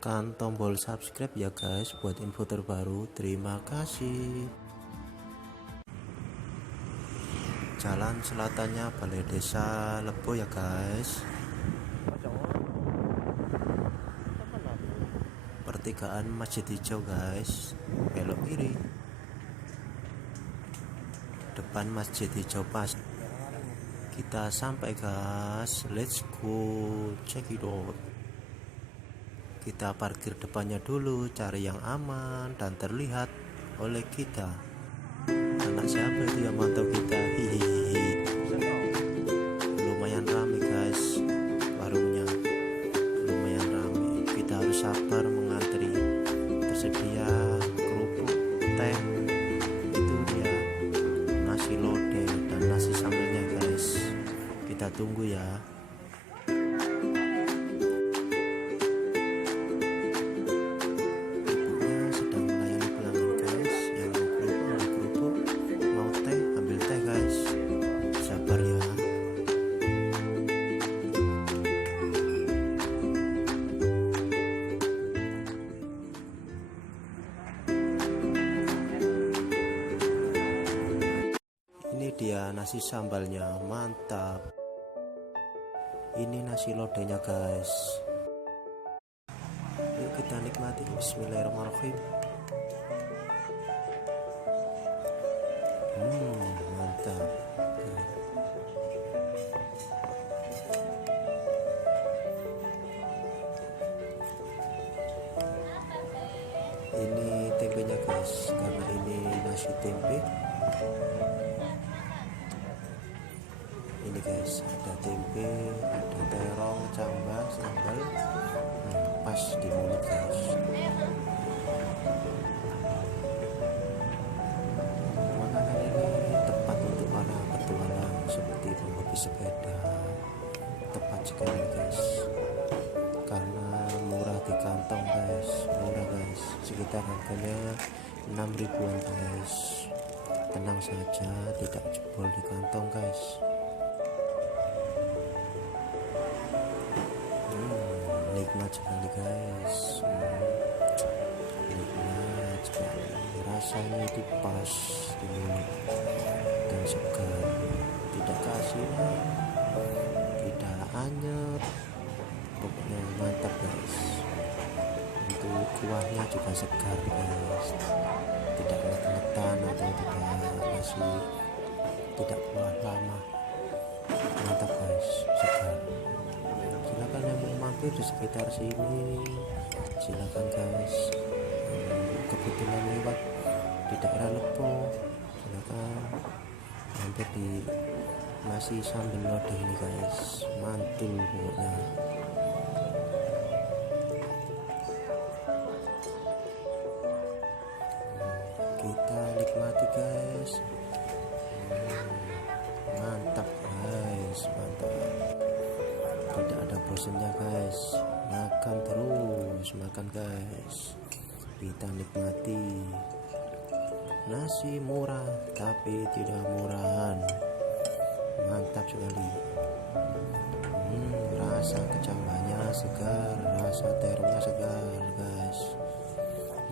tekan tombol subscribe ya guys buat info terbaru. Terima kasih. Jalan selatannya Balai Desa Lebo ya guys. Pertigaan Masjid Hijau guys, belok kiri. Depan Masjid Hijau pas. Kita sampai guys, let's go check it out. Kita parkir depannya dulu, cari yang aman dan terlihat oleh kita. Anak siapa itu yang mantau kita? Hihihi. Lumayan rame guys, warungnya lumayan rame. Kita harus sabar mengantri. Tersedia kerupuk, teh, itu dia, nasi lodeh dan nasi sambelnya guys. Kita tunggu ya. Ini dia nasi sambalnya, mantap. Ini nasi lodehnya guys. Yuk kita nikmati. Bismillahirrahmanirrahim. Mantap. Ini tempenya guys, karena ini nasi tempe. Ini guys, ada tempe, ada terong, cambah, sambal, pas di mulut guys. Makanan ini tepat untuk para petualang seperti penghobi sepeda. Tepat sekali guys, karena murah di kantong guys, murah guys, sekitar harganya 6 ribuan guys. Tenang saja, tidak jebol di kantong guys. Nikmat sekali guys, nikmat sekali, rasanya itu pas di mulut dan segar, tidak kasihan, tidak anyep, pokoknya mantap guys. Untuk kuahnya juga segar guys, tidak ngetan atau tidak kuah lama, mantap guys, segar. Silakan yang mau mampir di sekitar sini, silakan guys. Kebetulan lewat di daerah Lebo, silakan mampir di nasi sambal lodeh ini guys, mantul pokoknya. Kita nikmati guys. Mantap guys, mantap. Tidak ada bosannya guys, makan terus, makan guys. Kita nikmati nasi murah tapi tidak murahan, mantap sekali. Rasa kecambahnya segar, rasa terongnya segar guys,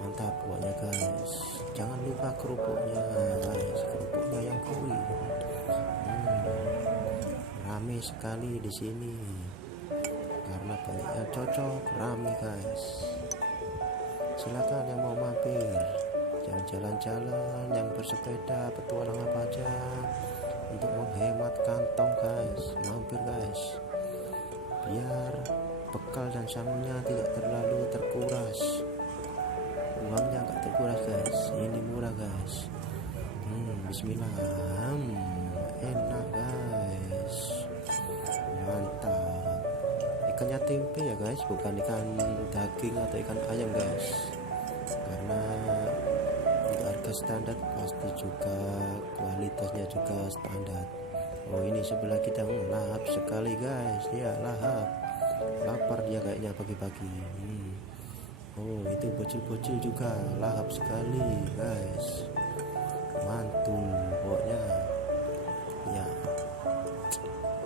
mantap pokoknya guys. Jangan lupa kerupuknya guys, kerupuknya yang kuri. Rame sekali di sini karena banyaknya cocok, rame guys. Silakan yang mau mampir, yang jalan-jalan, yang bersepeda, petualang apa aja untuk menghemat kantong guys, mampir guys, biar bekal dan sangunya tidak terlalu terkuras, uangnya nggak terkuras guys. Ini murah guys. Bismillah, enak guys, mantap. Ikannya tempe ya guys, bukan ikan daging atau ikan ayam guys, karena untuk harga standar pasti juga kualitasnya juga standar. Oh ini sebelah kita, lahap sekali guys, ya lahap, lapar dia kayaknya pagi-pagi. Oh itu bocil-bocil juga lahap sekali guys, mantul pokoknya ya.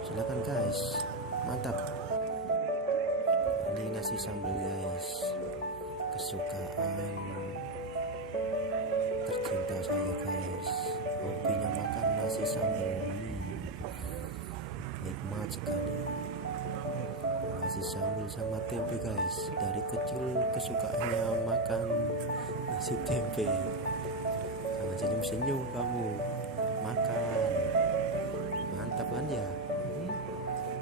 Silakan guys, mantap. Ini nasi sambal guys, kesukaan tercinta saya guys. Hobinya makan nasi sambal, nikmat sekali. Nasi sambal sama tempe guys, dari kecil kesukaannya makan nasi tempe. Jangan senyum-senyum kamu, makan, mantap kan ya.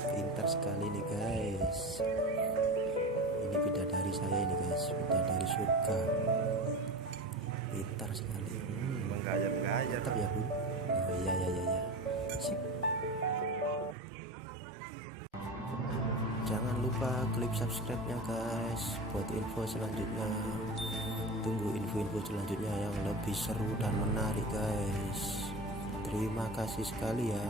Pintar sekali nih guys, ini bidadari saya ini guys, bidadari surga, pintar sekali. Menggayat-gayat. Mantap ya bu. Ya, ya. Sip. Jangan lupa klik subscribe nya guys, buat info selanjutnya. Tunggu info-info selanjutnya yang lebih seru dan menarik guys. Terima kasih sekali ya.